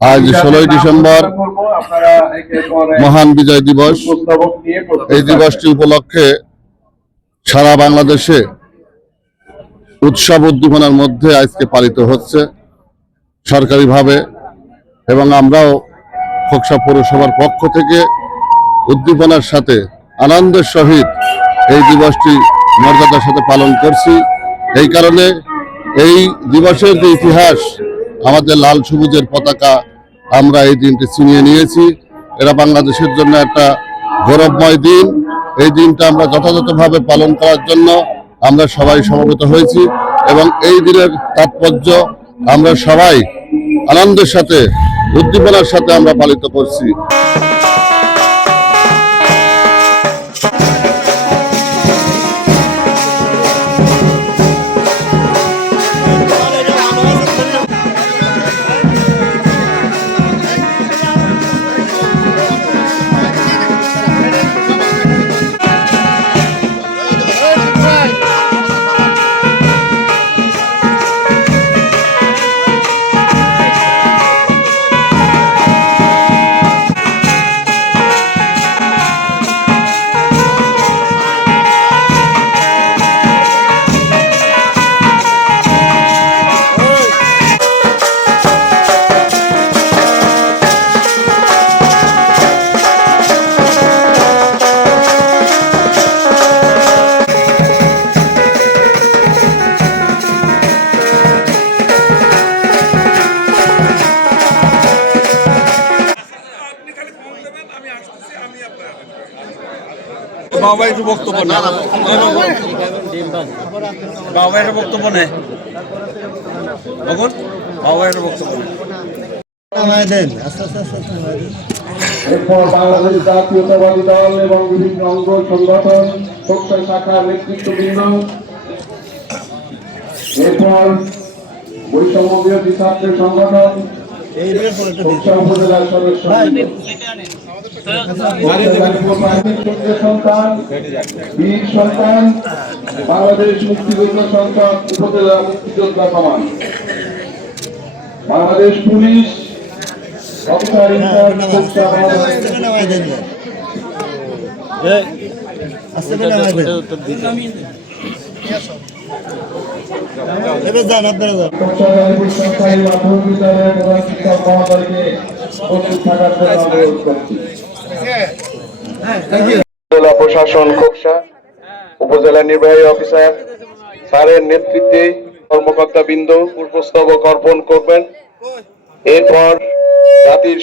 আজ 16 ডিসেম্বর মহান বিজয় দিবস। এই দিবসটি উপলক্ষে সারা বাংলাদেশে উৎসব উদ্দীপনার মধ্যে আজকে পালিত হচ্ছে সরকারিভাবে, এবং আমরাও খোকসা পৌরসভার পক্ষ থেকে উদ্দীপনার সাথে আনন্দের সহিত এই দিবসটি মর্যাদার সাথে পালন করছি। এই কারণে এই দিবসের যে ইতিহাস, আমাদের লাল সবুজের পতাকা, আমরা এই দিনটি ছিনিয়ে নিয়েছি। এটা বাংলাদেশের জন্য একটা গৌরবময় দিন। এই দিনটা আমরা যথাযথভাবে পালন করার জন্য আমরা সবাই সমবেত হয়েছি, এবং এই দিনের তাৎপর্য আমরা সবাই আনন্দের সাথে উদ্দীপনার সাথে আমরা পালিত করছি। বাবা একটু বক্তব্য না, বাবা একটা বক্তব্য নেই, বাবা একটা বক্তব্য নেই। এরপর বাংলাদেশ জাতীয়তাবাদী দল এবং বিভিন্ন অঙ্গ সংগঠন খোকসা শাখার নেতৃত্ববৃন্দ, এরপর বৈষম্য বিরোধী ছাত্র সংগঠন খোকসা উপজেলার সদস্য সন্তান, বীর সন্তান, বাংলাদেশ মুক্তিযুদ্ধ সংসদ উপজেলা মুক্তিযোদ্ধা সমাজ, Bangladesh police officer in charge Khoksa জেলা প্রশাসন খোকসা উপজেলা নির্বাহী অফিসার স্যারের নেতৃত্বে কর্মকর্তা বৃন্দ পুষ্পস্তবক অর্পণ করবেন। এরপর জাতির